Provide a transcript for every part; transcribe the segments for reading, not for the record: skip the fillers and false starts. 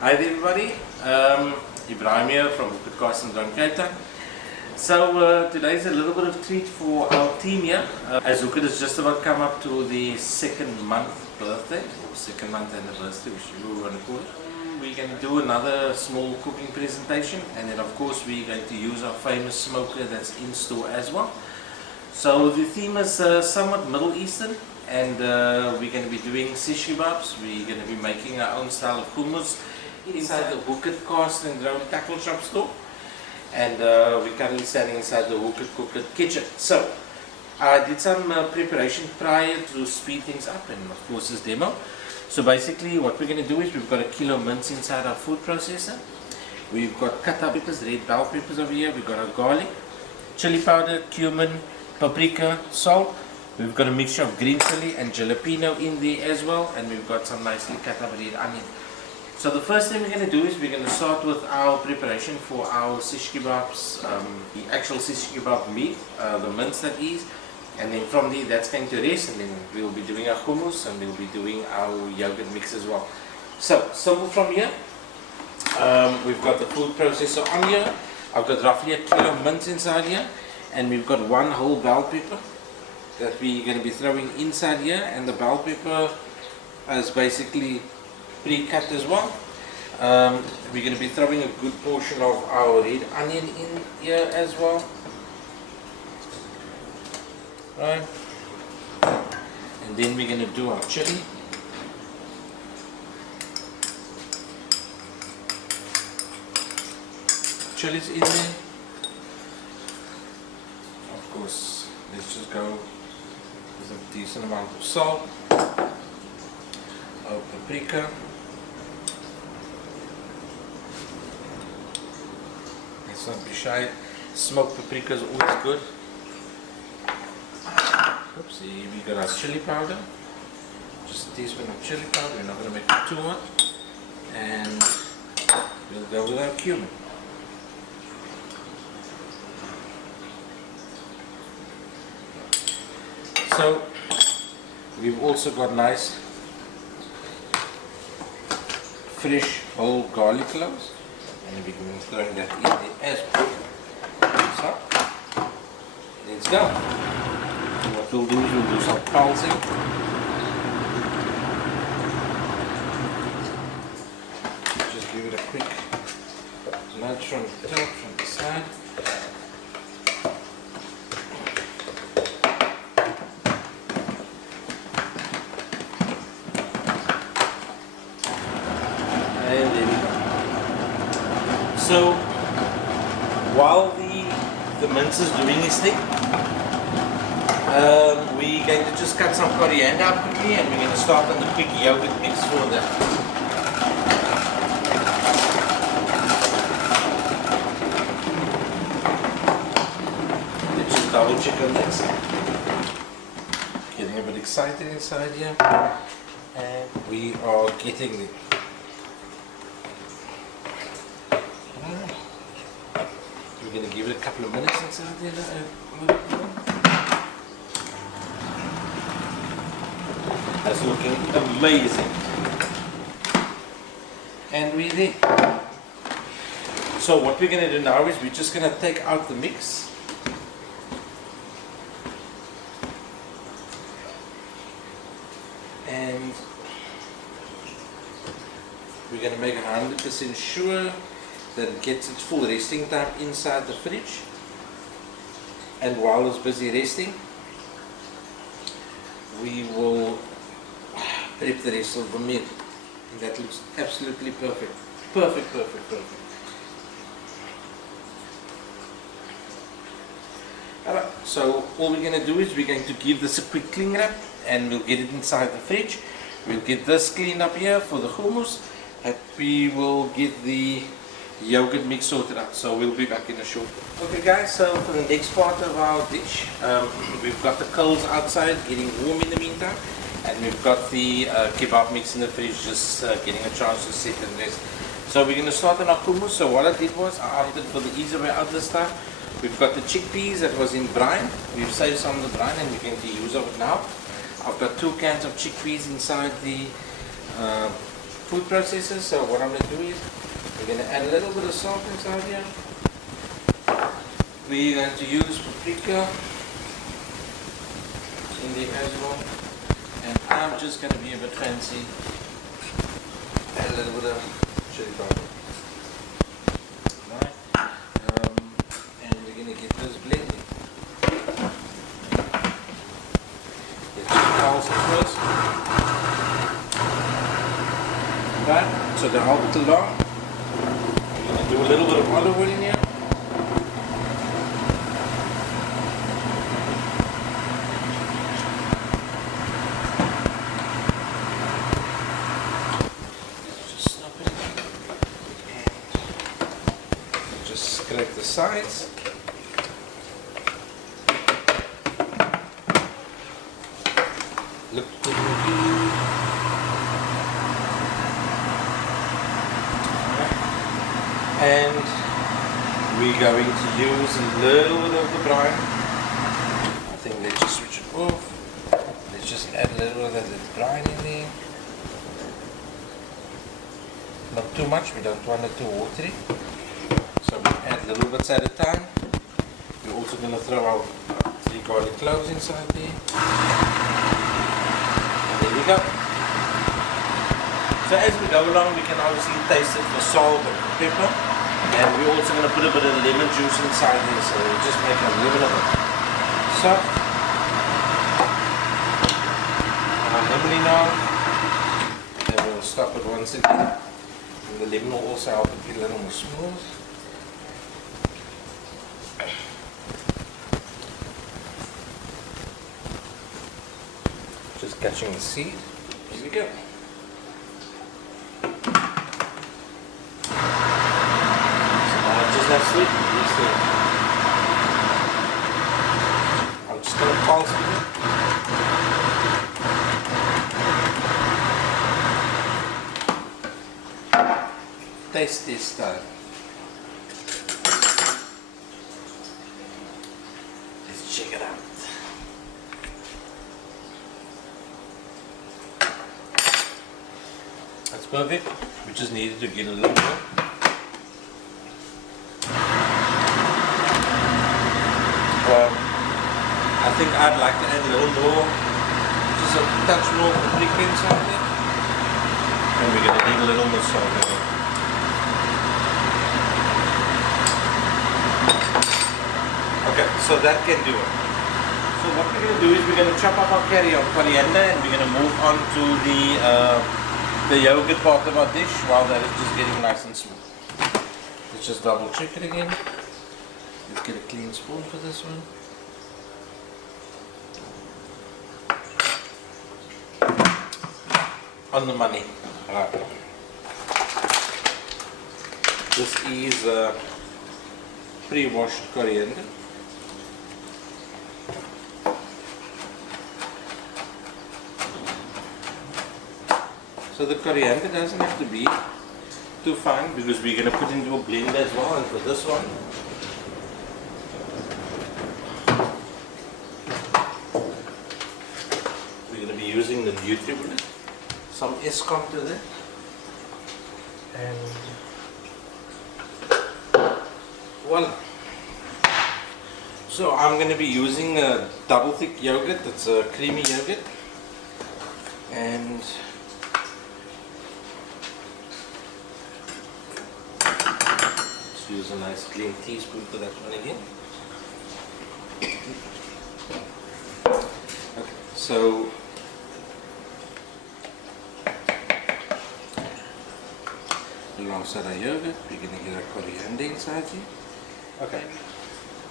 Hi there everybody, Ibrahim here from Kebabs in Cape Town. So today is a little bit of treat for our team here. As Hooked has just about come up to the second month birthday, or second month anniversary, whichever you want to call it. We're going to do another small cooking presentation, and then of course we're going to use our famous smoker that's in store as well. So the theme is somewhat Middle Eastern, and we're going to be doing shish kebabs. We're going to be making our own style of hummus inside the Hooked Cast and Ground Tackle Shop store, and we're currently standing inside the Hooked kitchen. So I did some preparation prior to speed things up, and of course this demo. So basically what we're going to do is we've got a kilo mince inside our food processor. We've got cut up peppers, red bell peppers over here. We've got our garlic, chili powder, cumin, paprika, salt. We've got a mixture of green chili and jalapeno in there as well, and we've got some nicely cut up red onion. So the first thing we're going to do is we're going to start with our preparation for our shish kebabs, the actual shish kebab meat, the mince that is, and then from there that's going to rest, and then we'll be doing our hummus and we'll be doing our yogurt mix as well. So simple from here, we've got the food processor on here. I've got roughly a kilo mince inside here, and we've got one whole bell pepper that we're going to be throwing inside here, and the bell pepper is basically pre-cut as well. We're going to be throwing a good portion of our red onion in here as well, right? And then we're going to do our chili. Chili's in there. Of course, let's just go with a decent amount of salt, our paprika, let's not be shy, smoked paprika is always good. Oopsie, we got our chili powder, just a teaspoon of chili powder, we're not going to make it too much, and we'll go with our cumin. So we've also got nice fresh whole garlic cloves, and we're going to throw that in there as well. So let's go. So what we'll do is we'll do some pulsing. Just give it a quick nudge from the top, from the side. So while the mince is doing its thing, we're going to just cut some coriander up quickly, and we're going to start on the quick yogurt mix for that. Let's just double check on this. Getting a bit excited inside here, and we are getting the we're going to give it a couple of minutes inside there. That's looking amazing. And we're there. So what we're going to do now is we're just going to take out the mix. And we're going to make 100% sure that it gets its full resting time inside the fridge, and while it's busy resting we will prep the rest of the meal, and that looks absolutely perfect. Perfect. Alright, so all we're going to do is we're going to give this a quick clean wrap, and we'll get it inside the fridge. We'll get this cleaned up here for the hummus, and we will get the yogurt mix sorted out. So we'll be back in a short. Okay guys, so for the next part of our dish, we've got the coals outside getting warm in the meantime, and we've got the kebab mix in the fridge just getting a chance to sit and rest. So we're going to start on our hummus. So what I did was I opted for the easy way out this time. We've got the chickpeas that was in brine. We've saved some of the brine and we're going to use of it now. I've got 2 cans of chickpeas inside the food processors. So what I'm going to do is we're going to add a little bit of salt inside here. We're going to use paprika in there as well. And I'm just going to be a bit fancy. Add a little bit of chili powder. Right. And we're going to get this blending. Get some pulses first. Right. So to help it along, I'm going to do a little bit of olive oil in here. Scrape the sides. Look good. And we're going to use a little bit of the brine. I think let's just switch it off. Let's just add a little bit of the brine in there. Not too much, we don't want it too watery. So we add little bits at a time. We're also going to throw our 3 garlic cloves inside there. And there we go. So as we go along, we can obviously taste it for salt and pepper. And we're also going to put a bit of lemon juice inside there, so it'll just make a little bit soft. And our lemon now. And we'll stop it once again. And the lemon will also help it get a little more smooth. Just catching the seed. Here we go. So now just that sweet. I'm just going to pulse it. Taste this time. Let's check it out. That's perfect. We just needed to get a little more. I think I'd like to add a little more, just a touch more paprika inside there. And we're going to need a little more salt in it. Okay, so that can do it. So what we're going to do is we're going to chop up our coriander and we're going to move on to the yogurt part of our dish while that is just getting nice and smooth. Let's just double check it again. Let's get a clean spoon for this one. On the money. Right. This is pre-washed coriander. So the coriander doesn't have to be too fine because we're going to put into a blender as well, and for this one we're going to be using the Nutribullet, some Escom to that, and voila. So I'm going to be using a double thick yogurt, that's a creamy yogurt, and let's use a nice clean teaspoon for that one again. Okay, so alongside our yogurt, we're going to get our coriander inside here. Okay,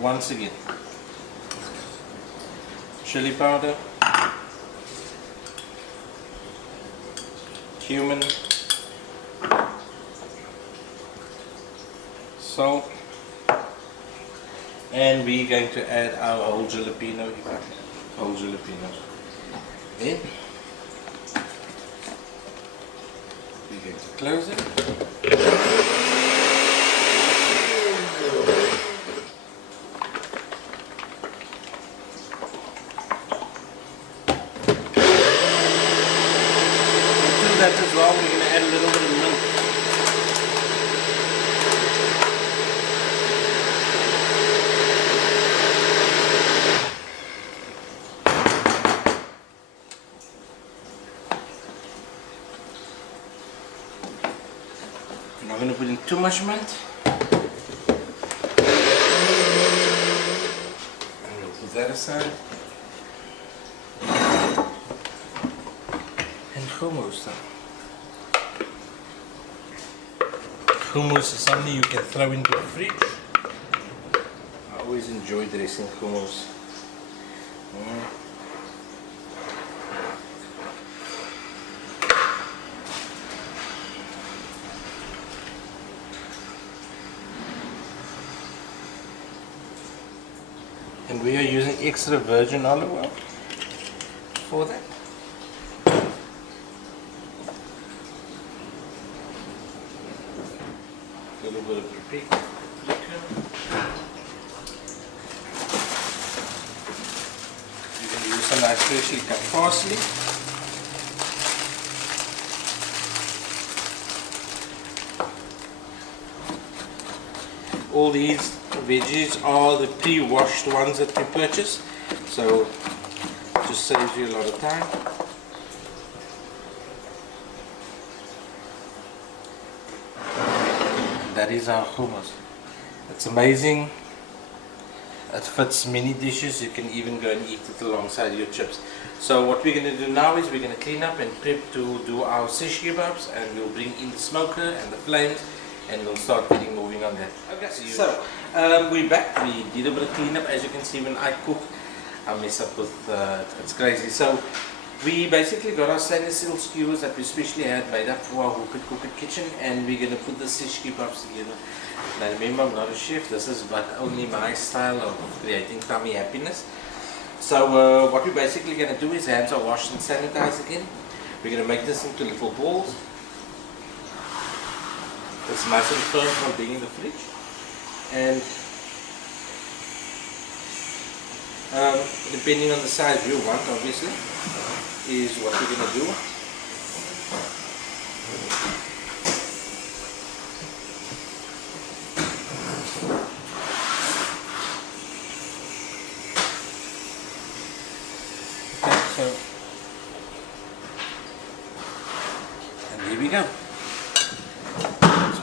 once again, chili powder, cumin, salt, and we're going to add our whole jalapeno, in. We're going to close it. That as well, we're going to add a little I'm going to put in too much mint. And we'll put that aside. And hummus. Hummus is something you can throw into the fridge. I always enjoy dressing hummus. And we are using extra virgin olive oil for that. A little bit of paprika. You can use some nice freshly cut parsley. All these veggies are the pre-washed ones that we purchase, so it just saves you a lot of time. That is our hummus. It's amazing. It fits many dishes. You can even go and eat it alongside your chips. So what we're going to do now is we're going to clean up and prep to do our shish kebabs, and we'll bring in the smoker and the flames, and we'll start moving on that. Okay, so we're back. We did a bit of cleanup. As you can see, when I cook, I mess up with it's crazy. So we basically got our stainless steel skewers that we specially had made up for our cooker kitchen, and we're going to put the shish kebabs together. Now remember, I'm not a chef. This is but only my style of creating tummy happiness. So what we're basically going to do is hands are washed and sanitized again. We're going to make this into little balls. It's nice and firm from being in the fridge, and depending on the size you want, obviously, is what we're going to do. Okay, so, and here we go.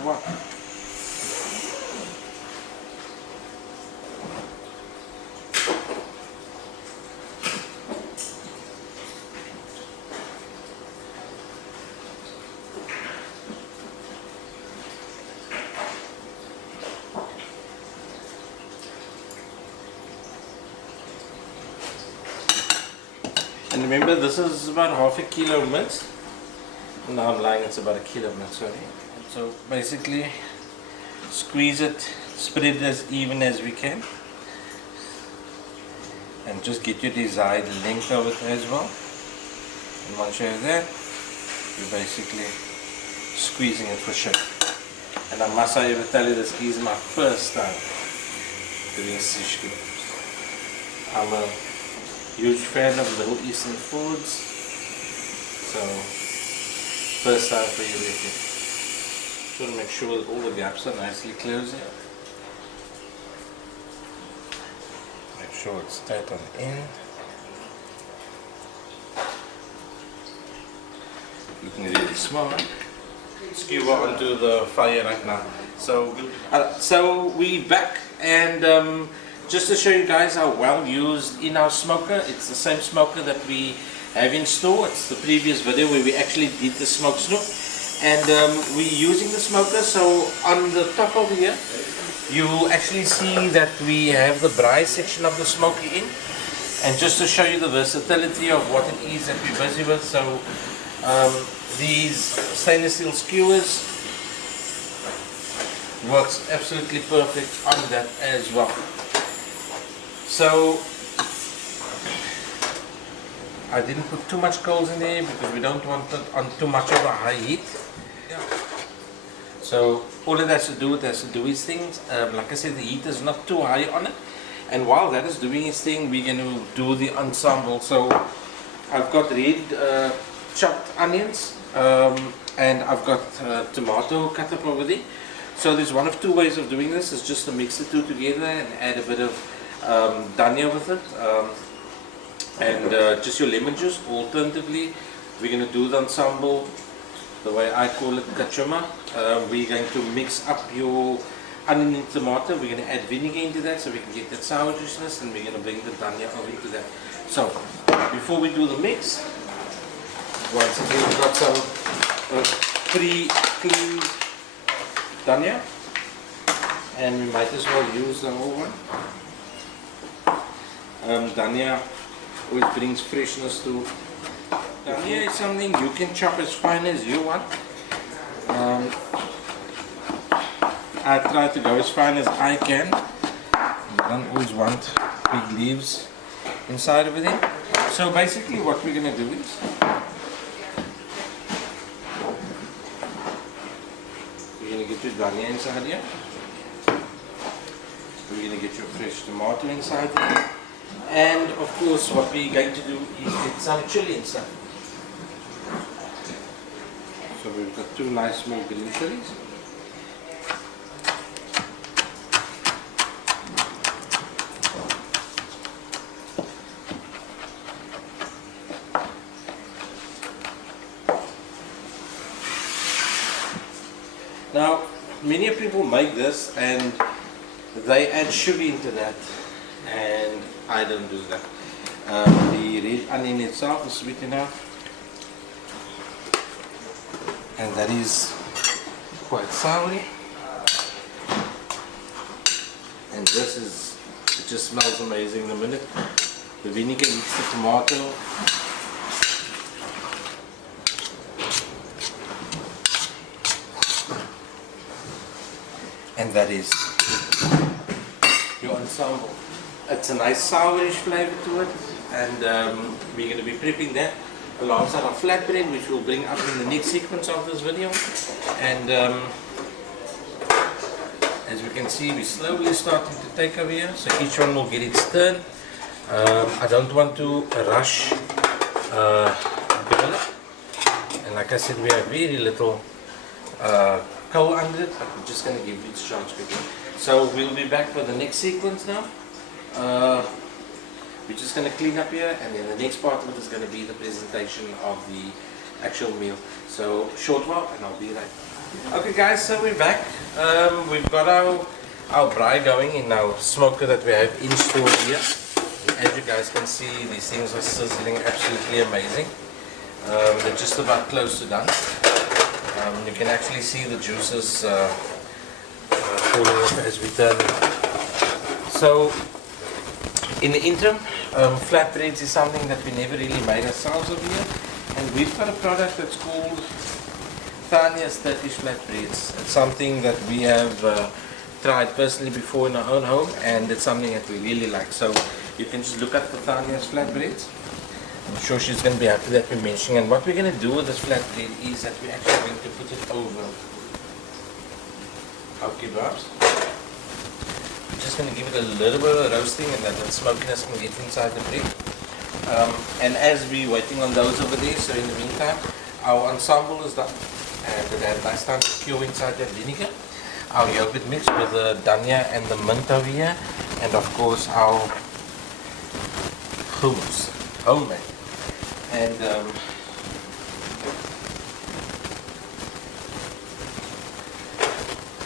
What? And remember, this is about half a kilo mince. No, I'm lying, it's about a kilo mince, sorry. So basically, squeeze it, spread it as even as we can, and just get your desired length of it as well. And once you have that, you're basically squeezing it for sure. And I must ever tell you, this is my first time doing shish kebabs. I'm a huge fan of Middle Eastern foods, so first time for everything. Just want to make sure that all the gaps are nicely closed here. Make sure it's tight on the end. Looking really smart. Skewer onto the fire right now. So we back, and just to show you guys how well used in our smoker. It's the same smoker that we have in store. It's the previous video where we actually did the smoke snook. And we're using the smoker, so on the top over here you will actually see that we have the braai section of the smoker in. And just to show you the versatility of what it is that we're busy with, so these stainless steel skewers works absolutely perfect on that as well. So I didn't put too much coals in there because we don't want it on too much of a high heat. So all it has to do is its things. Like I said, the heat is not too high on it. And while that is doing its thing, we're going to do the ensemble. So I've got red chopped onions, and I've got tomato cut up over there. So there's one of two ways of doing this. Is just to mix the two together and add a bit of dhania with it, and just your lemon juice. Alternatively, we're going to do the ensemble the way I call it, kachuma, we're going to mix up your onion and tomato. We're going to add vinegar into that so we can get that sour juiciness, and we're going to bring the dhania over into that. So before we do the mix, once again we've got some pre-cleaned dhania, and we might as well use the whole one. Dhania always brings freshness to. Dhania is something you can chop as fine as you want. I try to go as fine as I can. You don't always want big leaves inside of it. So basically what we're going to do is we're going to get your dhania inside here. We're going to get your fresh tomato inside here. And of course what we're going to do is get some chili inside. So we've got 2 nice small green chilies. Now, many people make this and they add sugar into that, and I don't do that. The red onion itself is sweet enough, and that is quite sour. And this is, it just smells amazing the minute the vinegar eats the tomato. And that is your ensemble. It's a nice sourish flavor to it, and we're going to be prepping that alongside our flatbread, which we'll bring up in the next sequence of this video. And as we can see, we're slowly starting to take over here, so each one will get its turn. I don't want to rush grill it, and like I said, we have very little coal under it, but we're just going to give it its chance quickly. So we'll be back for the next sequence now. We're just going to clean up here, and then the next part of it is going to be the presentation of the actual meal. So short while and I'll be right back. Okay guys, so we're back. We've got our braai going in our smoker that we have installed here. As you guys can see, these things are sizzling absolutely amazing. They're just about close to done. You can actually see the juices falling off as we turn them. So in the interim, flatbreads is something that we never really made ourselves over here, and we've got a product that's called Tanya's Turkish flatbreads. It's something that we have tried personally before in our own home, and it's something that we really like. So you can just look up for Tanya's flatbreads. I'm sure she's going to be happy that we're mentioning. And what we're going to do with this flatbread is that we're actually going to put it over our kebabs. We're just going to give it a little bit of roasting, and that smokiness can get inside the bread. And as we're waiting on those over there, so in the meantime, our ensemble is done, and it had nice time to cure inside that vinegar. Our yogurt mix with the dhania and the mint over here, and of course our hummus, homemade. And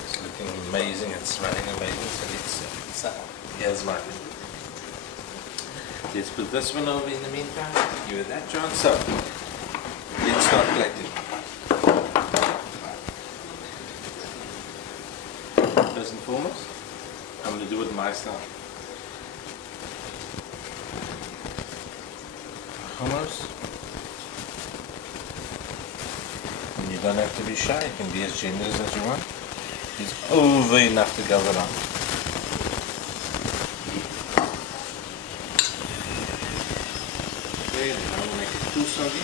it's looking amazing, it's smelling amazing. So here's mine. Let's put this one over in the meantime. Give it that, John. So let's start plating. First and foremost, I'm going to do it my style. Hummus. And you don't have to be shy, you can be as generous as you want. It's over enough to go around. Okay, then I will make it too soggy.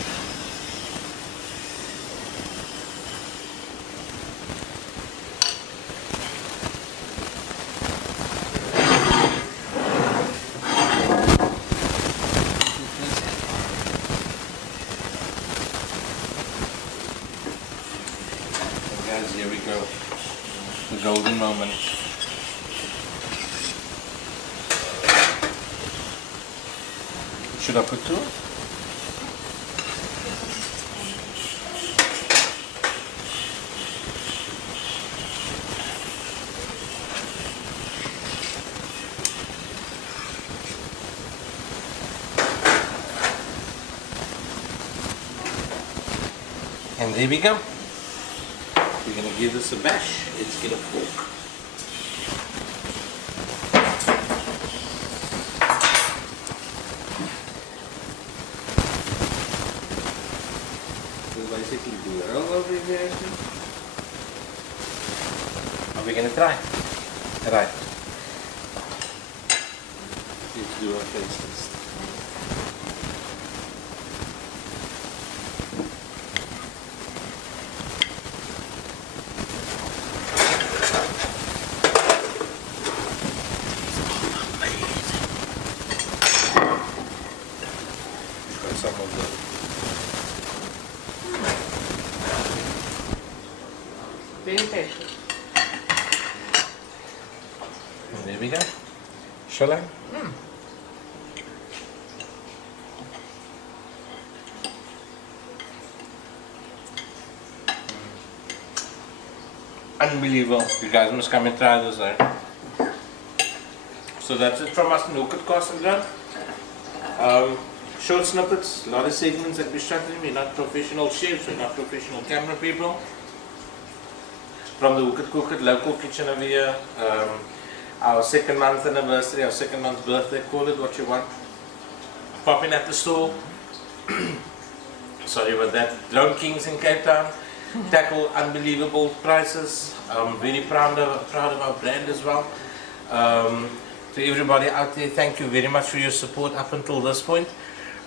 Here we go, the golden moment. Should I put 2? there we go. We're going to give this a bash. Let's get a fork. We'll basically do a roll over here. Are we going to try? Right. Let's do our taste test. Some of the Very tasty. and there we go. Shall I? Unbelievable. You guys must come and try this, eh? So that's it from us in Hoekert Kaasendrank. Short snippets, a lot of segments that we're struggling. We're not professional chefs, we're not professional camera people. From the Hoekert local kitchen over here, our 2nd month anniversary, our 2nd month birthday, call it what you want. Popping at the store. Sorry about that. Drone Kings in Cape Town. Tackle unbelievable prices. I'm very proud of our brand as well. To everybody out there, thank you very much for your support up until this point.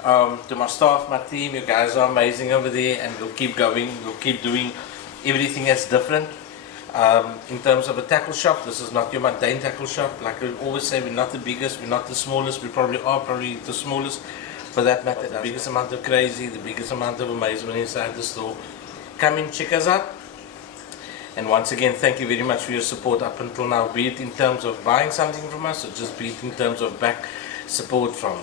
To my staff, my team, you guys are amazing over there, and we'll keep going, we'll keep doing everything that's different. In terms of a tackle shop, this is not your mundane tackle shop. Like I always say, we're not the biggest, we're not the smallest, we probably are the smallest for that matter. The biggest amount of crazy, the biggest amount of amazement inside the store. Come and check us out. And once again, thank you very much for your support up until now, be it in terms of buying something from us, or just be it in terms of back support from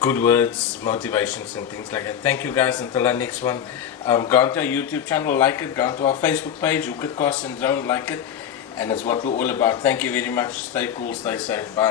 good words, motivations and things like that. Thank you guys, until our next one. Go onto our YouTube channel, like it, go onto our Facebook page, Hoekert Kaasendrank, like it, and it's what we're all about. Thank you very much, stay cool, stay safe, bye.